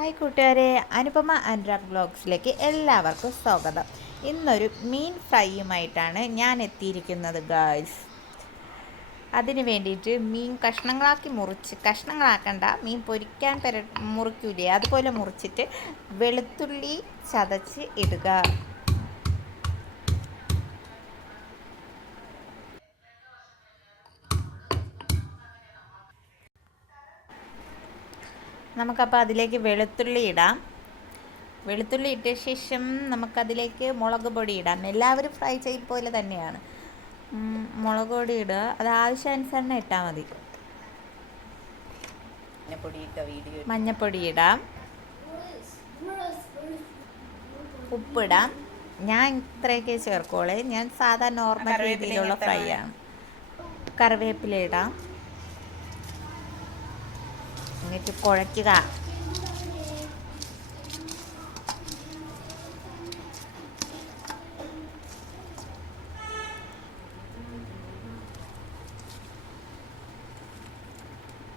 Hi കൂട്ടുകാരെ, അനുപമ അനുരാഗ് വ്ളോഗ്സിലേക്ക് എല്ലാവർക്കും സ്വാഗതം. ഇന്നൊരു മീൻ ഫ്രൈയുമായിട്ടാണ് ഞാൻ എത്തിയിരിക്കുന്നത് ഗായ്സ്. അതിന് വേണ്ടിയിട്ട് മീൻ കഷ്ണങ്ങളാക്കണ്ട, മീൻ പൊരിക്കാൻ മുറിക്കൂലേ അതുപോലെ മുറിച്ചിട്ട് വെളുത്തുള്ളി ചതച്ച് ഇടുക. നമുക്കപ്പോൾ അതിലേക്ക് വെളുത്തുള്ളി ഇടാം. വെളുത്തുള്ളി ഇട്ട ശേഷം നമുക്കതിലേക്ക് മുളക് പൊടി ഇടാം. എല്ലാവരും ഫ്രൈ ചെയ്ത് പോലെ തന്നെയാണ്. മുളക് പൊടി ഇടുക, അത് ആവശ്യാനുസരണം ഇട്ടാൽ മതി. മഞ്ഞപ്പൊടി ഇടാം, ഉപ്പിടാം. ഞാൻ ഇത്രയൊക്കെ ചേർക്കോളെ, ഞാൻ സാധാ നോർമൽ രീതിയിലുള്ള ഫ്രൈ ആണ്. കറിവേപ്പില ഇടാം, എന്നിട്ട് കുഴയ്ക്കുക.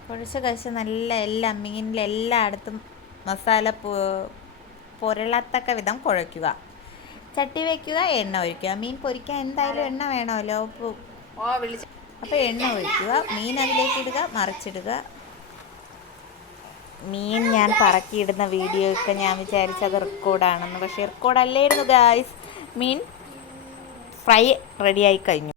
കുഴച്ച് കഴിച്ച് നല്ല മീനിലെല്ലായിടത്തും മസാല പുരളത്തക്ക വിധം കുഴയ്ക്കുക. ചട്ടി വയ്ക്കുക, എണ്ണ ഒഴിക്കുക. മീൻ പൊരിക്കാൻ എന്തായാലും എണ്ണ വേണമല്ലോ. അപ്പോൾ എണ്ണ ഒഴിക്കുക, മീൻ അതിലേക്ക് ഇടുക, മറിച്ചിടുക. മീൻ ഞാൻ പറക്കിയിടുന്ന വീഡിയോ ഒക്കെ ഞാൻ വിചാരിച്ചത് റെക്കോർഡാണെന്ന്, പക്ഷേ റെക്കോർഡല്ലായിരുന്നു ഗായ്സ്. മീൻ ഫ്രൈ റെഡിയായി കഴിഞ്ഞു.